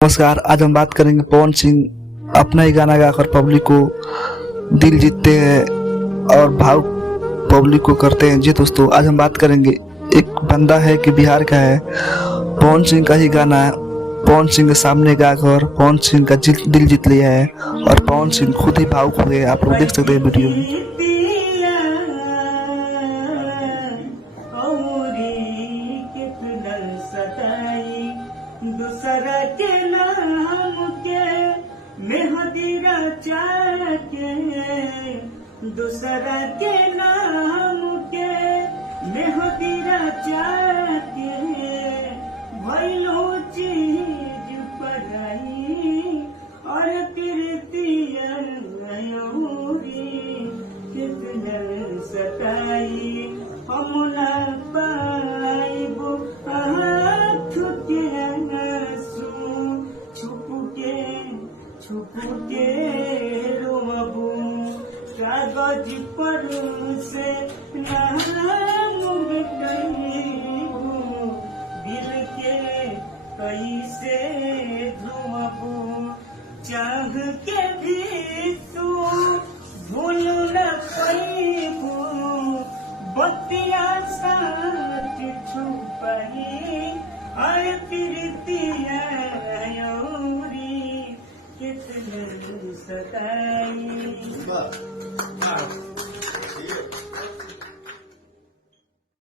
नमस्कार। आज हम बात करेंगे पवन सिंह अपना ही गाना गाकर पब्लिक को दिल जीतते हैं और भावुक पब्लिक को करते हैं। जी दोस्तों, आज हम बात करेंगे एक बंदा है कि बिहार का है, पवन सिंह का ही गाना पवन सिंह के सामने गाकर पवन सिंह का दिल जीत लिया है और पवन सिंह खुद ही भावुक हो गए। आप लोग देख सकते हैं वीडियो में। दूसरा के नाम के मेहदीरा चाके, दूसरा के नाम के मेहदीरा चाके, भइलो चीज पढ़ाई और प्रीतिया कितना सताई हम ना पाइबो हाथ के छुप के रोबू कागज पर से नाम मिटाइबू, दिल के कैसे धोबू चाह के भी तू भूल न पाइबू, बतिया साथ छुपाई और प्रीतिया कितना सताई।